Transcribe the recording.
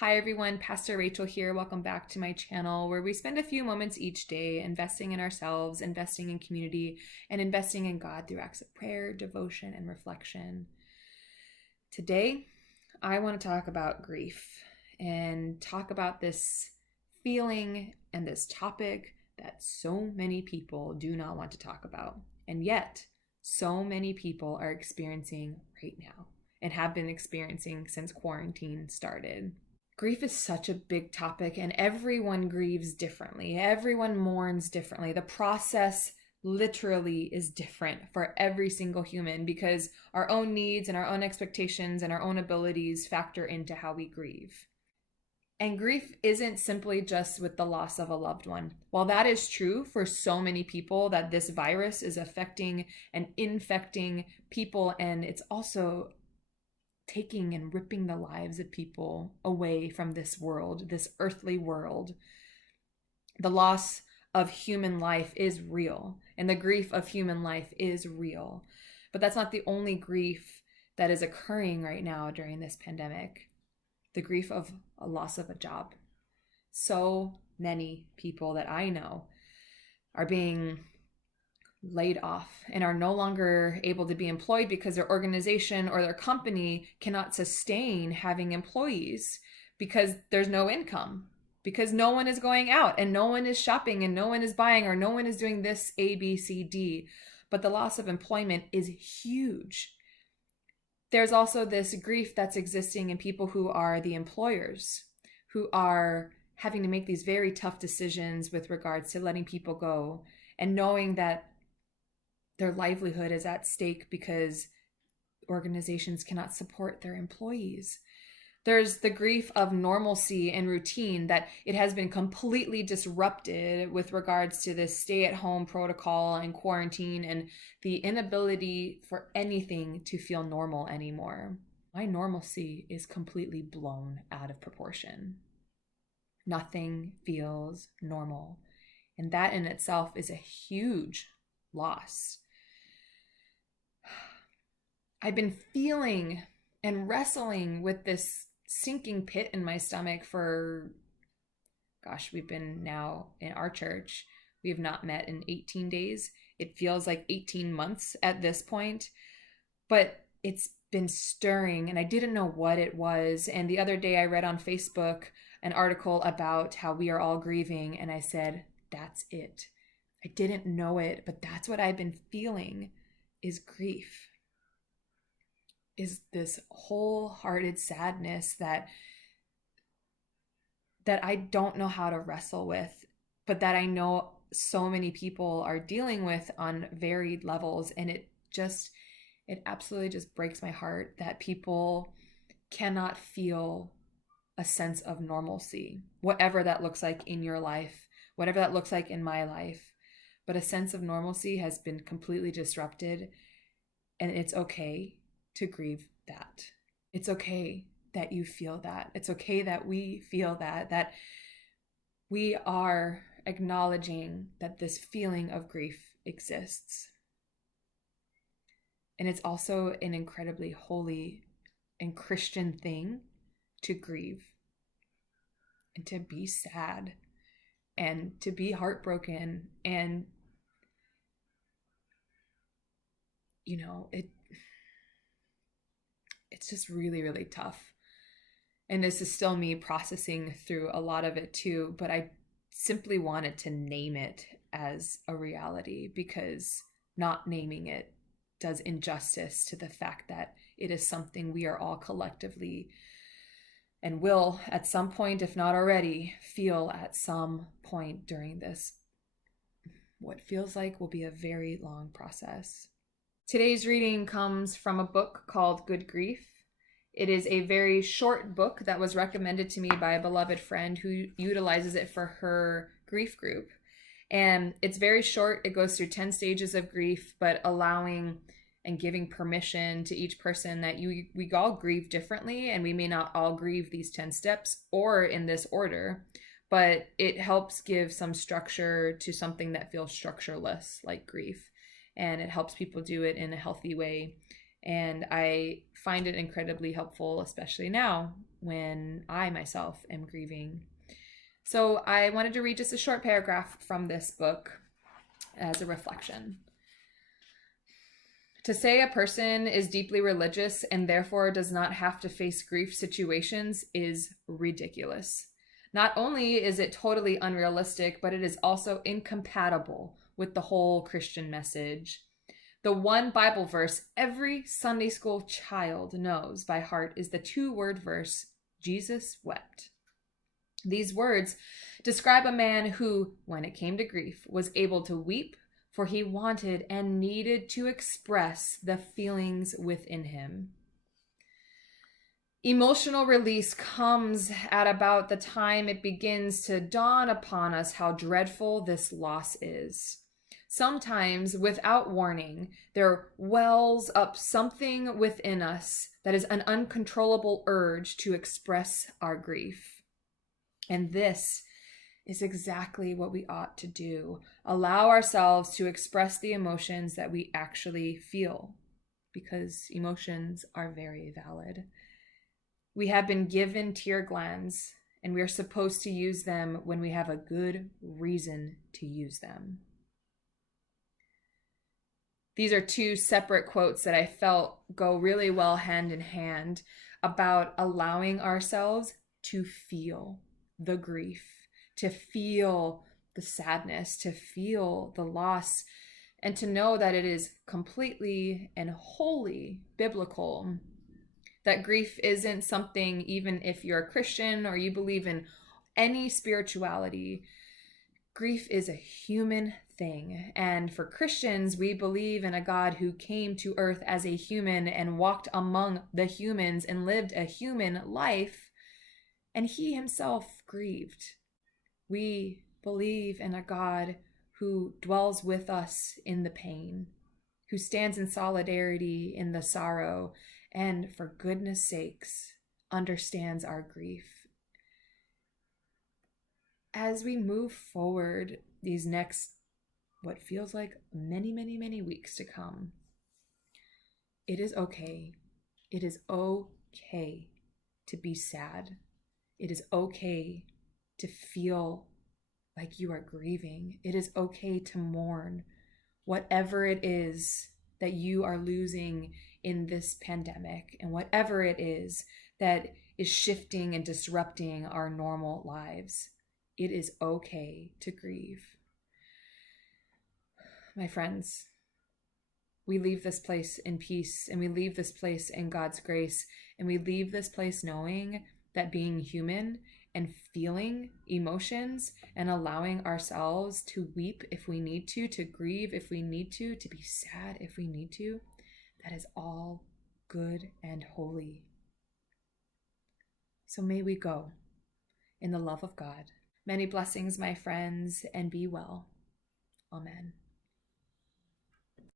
Hi everyone, Pastor Rachel here. Welcome back to my channel where we spend a few moments each day investing in ourselves, investing in community, and investing in God through acts of prayer, devotion, and reflection. Today, I want to talk about grief and talk about this feeling and this topic that so many people do not want to talk about. And yet, so many people are experiencing right now and have been experiencing since quarantine started. Grief is such a big topic, and everyone grieves differently. Everyone mourns differently. The process literally is different for every single human because our own needs and our own expectations and our own abilities factor into how we grieve. And grief isn't simply just with the loss of a loved one. While that is true for so many people, that this virus is affecting and infecting people, and it's also taking and ripping the lives of people away from this world, this earthly world. The loss of human life is real, and the grief of human life is real. But that's not the only grief that is occurring right now during this pandemic. The grief of a loss of a job. So many people that I know are being laid off and are no longer able to be employed because their organization or their company cannot sustain having employees because there's no income, because no one is going out and no one is shopping and no one is buying or no one is doing this A, B, C, D. But the loss of employment is huge. There's also this grief that's existing in people who are the employers, who are having to make these very tough decisions with regards to letting people go and knowing that their livelihood is at stake because organizations cannot support their employees. There's the grief of normalcy and routine, that it has been completely disrupted with regards to this stay-at-home protocol and quarantine and the inability for anything to feel normal anymore. My normalcy is completely blown out of proportion. Nothing feels normal. And that in itself is a huge loss. I've been feeling and wrestling with this sinking pit in my stomach for, we've been now in our church. We have not met in 18 days. It feels like 18 months at this point, but it's been stirring and I didn't know what it was. And the other day I read on Facebook an article about how we are all grieving. And I said, that's it. I didn't know it, but that's what I've been feeling is grief. Is this wholehearted sadness that I don't know how to wrestle with, but that I know so many people are dealing with on varied levels. And it absolutely just breaks my heart that people cannot feel a sense of normalcy, whatever that looks like in your life, whatever that looks like in my life. But a sense of normalcy has been completely disrupted, and it's okay to grieve that. It's okay that you feel that. It's okay that we feel that we are acknowledging that this feeling of grief exists. And it's also an incredibly holy and Christian thing to grieve and to be sad and to be heartbroken. And, it's just really, really tough. And this is still me processing through a lot of it too, but I simply wanted to name it as a reality because not naming it does injustice to the fact that it is something we are all collectively and will at some point, if not already, feel at some point during this, what feels like will be a very long process. Today's reading comes from a book called Good Grief. It is a very short book that was recommended to me by a beloved friend who utilizes it for her grief group. And it's very short. It goes through 10 stages of grief, but allowing and giving permission to each person that we all grieve differently, and we may not all grieve these 10 steps or in this order, but it helps give some structure to something that feels structureless like grief. And it helps people do it in a healthy way And I find it incredibly helpful, especially now when I myself am grieving. So I wanted to read just a short paragraph from this book as a reflection. To say a person is deeply religious and therefore does not have to face grief situations is ridiculous. Not only is it totally unrealistic, but it is also incompatible with the whole Christian message. The one Bible verse every Sunday school child knows by heart is the 2-word verse, Jesus wept. These words describe a man who, when it came to grief, was able to weep, for he wanted and needed to express the feelings within him. Emotional release comes at about the time it begins to dawn upon us how dreadful this loss is. Sometimes, without warning, there wells up something within us that is an uncontrollable urge to express our grief. And this is exactly what we ought to do. Allow ourselves to express the emotions that we actually feel, because emotions are very valid. We have been given tear glands, and we are supposed to use them when we have a good reason to use them. These are 2 separate quotes that I felt go really well hand in hand about allowing ourselves to feel the grief, to feel the sadness, to feel the loss, and to know that it is completely and wholly biblical. That grief isn't something, even if you're a Christian or you believe in any spirituality, grief is a human thing. And for Christians, we believe in a God who came to earth as a human and walked among the humans and lived a human life, and he himself grieved. We believe in a God who dwells with us in the pain, who stands in solidarity in the sorrow, and for goodness sakes, understands our grief. As we move forward these next, what feels like many, many, many weeks to come, it is okay. It is okay to be sad. It is okay to feel like you are grieving. It is okay to mourn whatever it is that you are losing in this pandemic, and whatever it is that is shifting and disrupting our normal lives. It is okay to grieve. My friends, we leave this place in peace, and we leave this place in God's grace, and we leave this place knowing that being human and feeling emotions and allowing ourselves to weep if we need to grieve if we need to be sad if we need to, that is all good and holy. So may we go in the love of God. Many blessings, my friends, and be well. Amen.